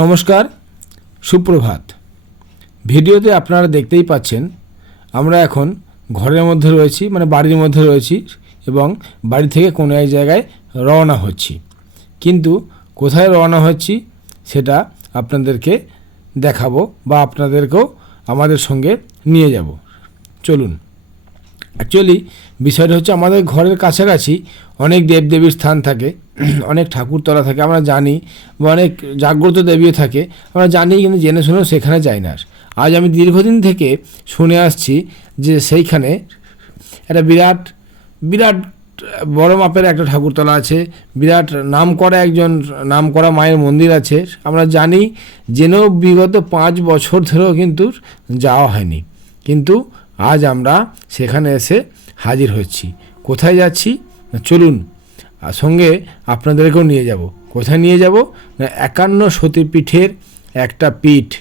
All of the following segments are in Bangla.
নমস্কার, সুপ্রভাত। ভিডিওতে আপনারা দেখতেই পাচ্ছেন, আমরা এখন ঘরের মধ্যে রয়েছি মানে বাড়ির মধ্যে রয়েছি এবং বাড়ি থেকে কোনো এক জায়গায় রওনা হচ্ছি। কিন্তু কোথায় রওনা হচ্ছি সেটা আপনাদেরকে দেখাবো বা আপনাদেরকেও আমাদের সঙ্গে নিয়ে যাব। চলুন অ্যাকচুয়ালি বিষয়টা হচ্ছে আমাদের ঘরের কাছাকাছি অনেক দেবদেবীর স্থান থাকে, অনেক ঠাকুরতলা থাকে, আমরা জানি বা অনেক জাগ্রত দেবীও থাকে, আমরা জানি কিন্তু জেনে শুনেও সেখানে যাই না আজ আমি দীর্ঘদিন থেকে শুনে আসছি যে সেইখানে একটা বিরাট বিরাট বড় মাপের একটা ঠাকুরতলা আছে, বিরাট নাম করা একজন, নাম করা মায়ের মন্দির আছে, আমরা জানি জেনেও বিগত পাঁচ বছর ধরেও কিন্তু যাওয়া হয়নি। কিন্তু আজ আমরা সেখানে এসে হাজির হচ্ছি কোথায় যাচ্ছি? চলুন সঙ্গে আপনাদেরকেও নিয়ে যাব। কোথায় নিয়ে যাব? না, একান্ন সতীপীঠের একটা পীঠ।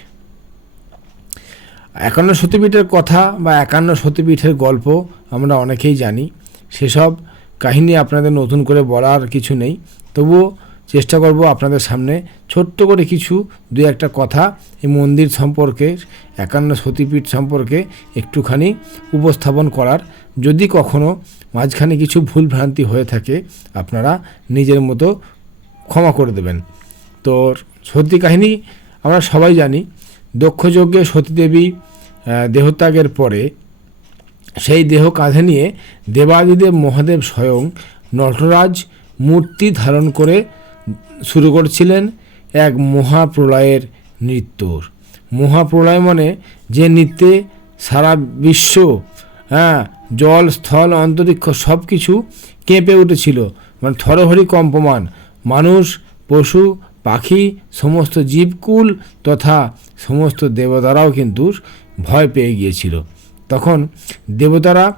একান্ন সতীপীঠের কথা বা একান্ন সতীপীঠের গল্প আমরা অনেকেই জানি। সেসব কাহিনী আপনাদের নতুন করে বলার কিছু নেই। তবুও চেষ্টা করব আপনাদের সামনে ছোট্ট করে কিছু, দু একটা কথা এই মন্দির সম্পর্কে, একান্ন সতীপীঠ সম্পর্কে একটুখানি উপস্থাপন করার। যদি কখনো মাঝখানে কিছু ভুল ভ্রান্তি হয়ে থাকে, আপনারা নিজের মতো ক্ষমা করে দেবেন। তো সত্যি কাহিনী আমরা সবাই জানি, দক্ষযজ্ঞে সতীদেবী দেহত্যাগের পরে সেই দেহ কাঁধে নিয়ে দেবাদিদেব মহাদেব স্বয়ং নটরাজ মূর্তি ধারণ করে শুরু করেছিলেন এক মহাপ্রলয়ের নৃত্যর। মহাপ্রলয় মানে যে নৃত্যে সারা বিশ্ব হ্যাঁ জল, স্থল, অন্তরিক্ষ সব কিছু কেঁপে উঠেছিল। মানে থরহরি কম্পমান। মানুষ, পশু, পাখি, সমস্ত জীবকুল তথা সমস্ত দেবতারাও কিন্তু ভয় পেয়ে গিয়েছিল। তখন দেবতারা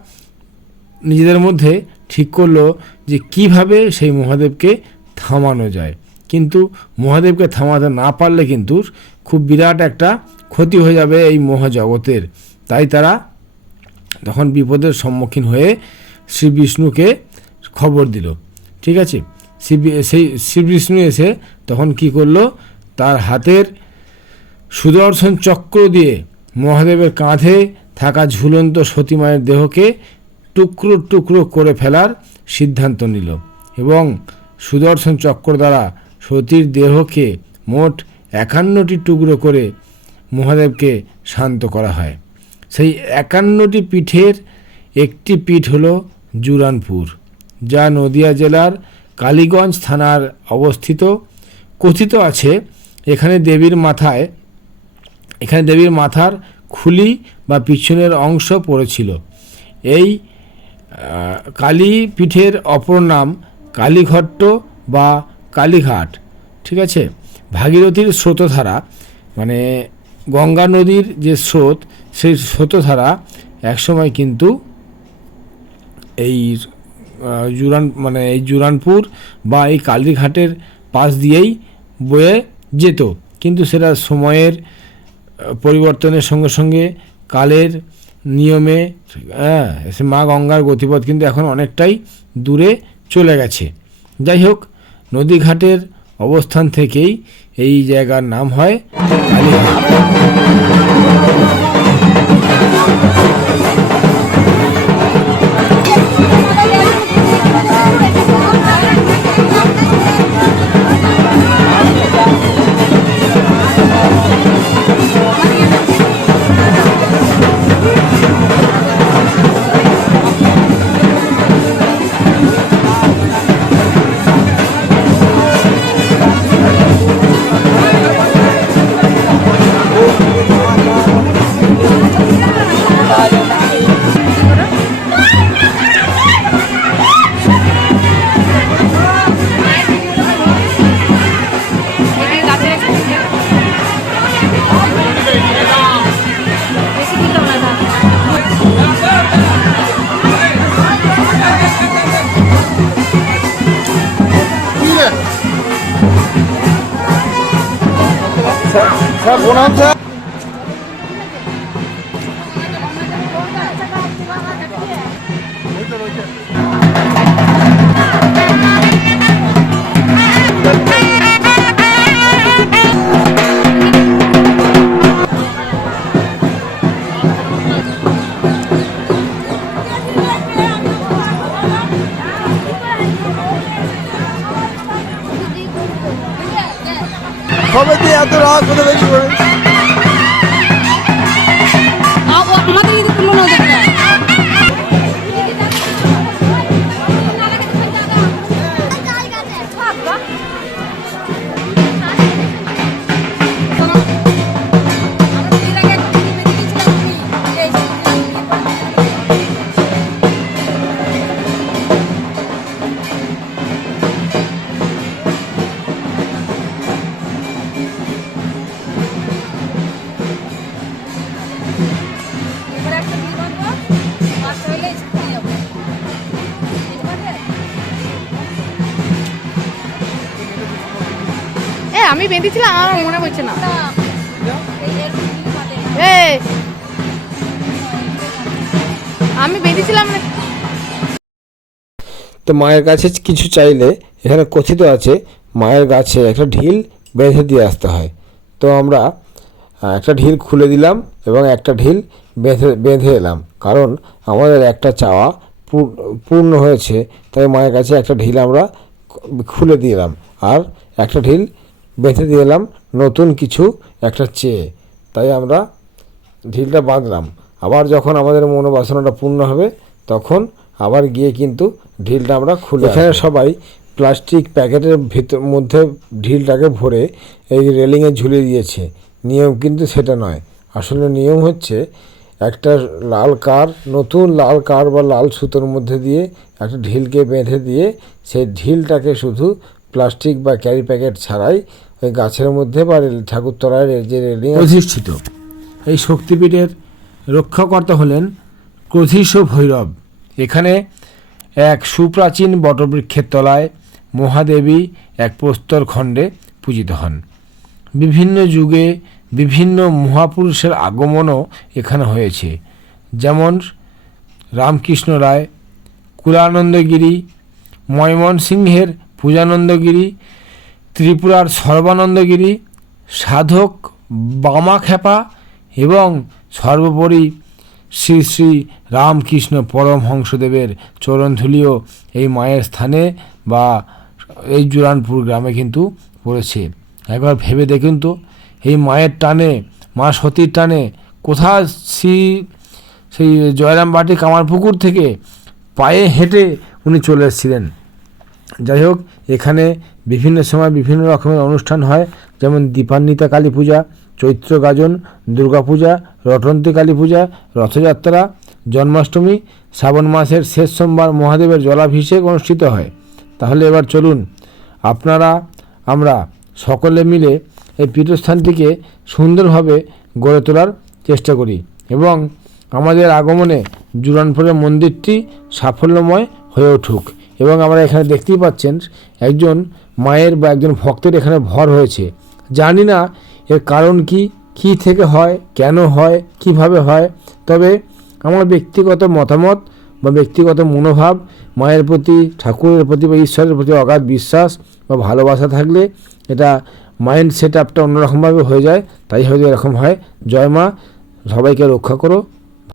নিজেদের মধ্যে ঠিক করল যে কীভাবে সেই মহাদেবকে থামানো যায়। কিন্তু মহাদেবকে থামাতে না পারলে কিন্তু খুব বিরাট একটা ক্ষতি হয়ে যাবে এই মহাজগতের। তাই তারা তখন বিপদের সম্মুখীন হয়ে শ্রী বিষ্ণুকে খবর দিল। ঠিক আছে? সেই শ্রী বিষ্ণু এসে তখন কি করল? তার হাতের সুদর্শন চক্র দিয়ে মহাদেবের কাঁধে থাকা ঝুলন্ত সতীমায়ের দেহকে টুকরো টুকরো করে ফেলার সিদ্ধান্ত নিল। এবং সুদর্শন চক্র দ্বারা সতীর দেহকে মোট একান্নটি টুকরো করে মহাদেবকে শান্ত করা হয়। সেই একান্নটি পীঠের একটি পীঠ হল জুরানপুর, যা নদিয়া জেলার কালীগঞ্জ থানার অবস্থিত, কথিত আছে। এখানে দেবীর মাথায়, এখানে দেবীর মাথার খুলি বা পিছনের অংশ পড়েছিল। এই কালী পীঠের অপর নাম কালীঘট্ট বা কালীঘাট, ঠিক আছে? ভাগীরথীর স্রোতধারা মানে গঙ্গা নদীর যে স্রোত, সেই স্রোতধারা একসময় কিন্তু এই জুরান মানে এই জুরানপুর বা এই কালীঘাটের পাশ দিয়েই বয়ে যেত। কিন্তু সেটা সময়ের পরিবর্তনের সঙ্গে সঙ্গে কালের নিয়মে হ্যাঁ মা গঙ্গার গতিপথ কিন্তু এখন অনেকটাই দূরে চলে গেছে। যাই হোক নদীঘাটের অবস্থান থেকেই এই জায়গার নাম হয় কালীঘাট। স্যার প্রণাম স্যার কবে দিয়ে এত কত বেশি করে। আমাদের কিন্তু তুলনা এবার আমি বেঁধেছিলাম, আমার মনে পড়ছে না। আমি বেঁধেছিলাম তো মায়ের কাছে কিছু চাইলে, এখানে কথিত আছে, মায়ের গাছে একটা ঢিল বেঁধে দিয়ে আসতে হয়। তো আমরা একটা ঢিল খুলে দিলাম এবং একটা ঢিল বেঁধে বেঁধে এলাম। কারণ আমাদের একটা চাওয়া পূর্ণ হয়েছে, তাই মায়ের কাছে একটা ঢিল আমরা খুলে দিলাম। আর একটা ঢিল বেঁধে দিয়ে এলাম নতুন কিছু একটা চেয়ে। তাই আমরা ঢিলটা বাঁধলাম। আবার যখন আমাদের মনোবাসনাটা পূর্ণ হবে, তখন আবার গিয়ে কিন্তু ঢিলটা আমরা খুলে এখানে সবাই প্লাস্টিক প্যাকেটের ভিতর মধ্যে ঢিলটাকে ভরে এই রেলিংয়ে ঝুলিয়ে দিয়েছে। নিয়ম কিন্তু সেটা নয়। আসলে নিয়ম হচ্ছে একটা লাল কার, নতুন লাল কার বা লাল সুতোর মধ্যে দিয়ে একটা ঢিলকে বেঁধে দিয়ে সেই ঢিলটাকে শুধু প্লাস্টিক বা ক্যারি প্যাকেট ছাড়াই ওই গাছের মধ্যে বা ঠাকুরতলায় যে রেলিং অধিষ্ঠিত। এই শক্তিপীঠের রক্ষাকর্তা হলেন ক্রোধীশ ভৈরব। এখানে এক সুপ্রাচীন বটবৃক্ষের তলায় মহাদেবী এক প্রস্তর খণ্ডে পূজিত হন। বিভিন্ন যুগে বিভিন্ন মহাপুরুষের আগমনও এখানে হয়েছে। যেমন রামকৃষ্ণ রায়, কুলানন্দগিরি, ময়মনসিংহের পূজানন্দগিরি, ত্রিপুরার সর্বানন্দগিরি, সাধক বামাখ্যাপা এবং সর্বোপরি শ্রী শ্রী রামকৃষ্ণ পরমহংসদেবের চরণধুলিও এই মায়ের স্থানে বা এই জুরানপুর গ্রামে কিন্তু পড়েছে। একবার ভেবে দেখুন তো, এই মায়ের টানে, মা সতীর টানে কোথা শ্রী, সেই জয়রামবাটি কামারপুকুর থেকে পায়ে হেঁটে উনি চলে এসেছিলেন? যাই হোক এখানে বিভিন্ন সময় বিভিন্ন রকমের অনুষ্ঠান হয়। যেমন দীপান্বিতা কালী পূজা, চৈত্র গাজন দুর্গাপূজা রটন্তী কালী পূজা, রথযাত্রা, জন্মাষ্টমী, শ্রাবণ মাসের শেষ সোমবার মহাদেবের জলাভিষেক অনুষ্ঠিত হয়। তাহলে এবার চলুন, আপনারা, আমরা সকলে মিলে এই পীঠস্থানটিকে সুন্দরভাবে গড়ে তোলার চেষ্টা করি এবং আমাদের আগমনে জুরানপুরের মন্দিরটি সাফল্যময় হয়ে উঠুক। এবং আমরা এখানে দেখতেই পাচ্ছেন একজন মায়ের বা একজন ভক্তের এখানে ভর হয়েছে। জানি না এর কারণ কি, কী থেকে হয়, কেন হয়, কীভাবে হয়, তবে আমার ব্যক্তিগত মতামত বা ব্যক্তিগত মনোভাব, মায়ের প্রতি, ঠাকুরের প্রতি বা ঈশ্বরের প্রতি অগাধ বিশ্বাস বা ভালোবাসা থাকলে এটা মাইন্ড সেট আপটা অন্যরকমভাবে হয়ে যায়, তাই হয়তো এরকম হয়। জয় মা, সবাইকে রক্ষা করো।